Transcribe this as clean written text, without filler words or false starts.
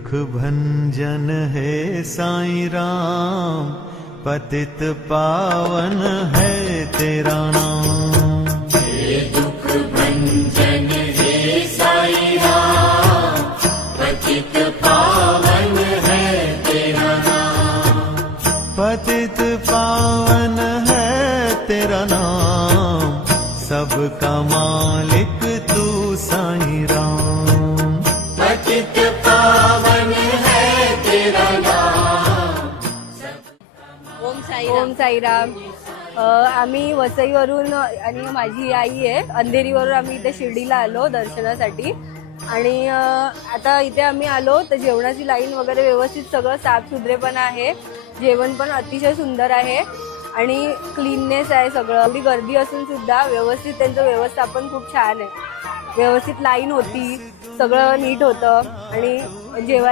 दुख भंजन है साईं राम, पतित पावन है तेरा नाम। हे दुख भंजन हे साईं राम, पतित पावन है तेरा नाम। पतित पावन है तेरा नाम, सबका मालिक तू साईं राम। पतित पावन है तेरा नाम। ओम साईराम। आम्ही वसईवरून आणि माझी आई आहे अंधेरीवरून आम्ही इथे शिर्डीला आलो दर्शनासाठी आणि आता इथे आम्ही आलो तर जेवणाची लाईन वगैरे व्यवस्थित सगळं साफसुथरेपणा आहे, जेवण पण अतिशय सुंदर आहे आणि क्लीननेस आहे सगळं। एवढी गर्दी असून सुद्धा व्यवस्थित त्यांचं व्यवस्थापन खूप छान आहे, व्यवस्थित लाईन होती, सगळं नीट होतं आणि जेवण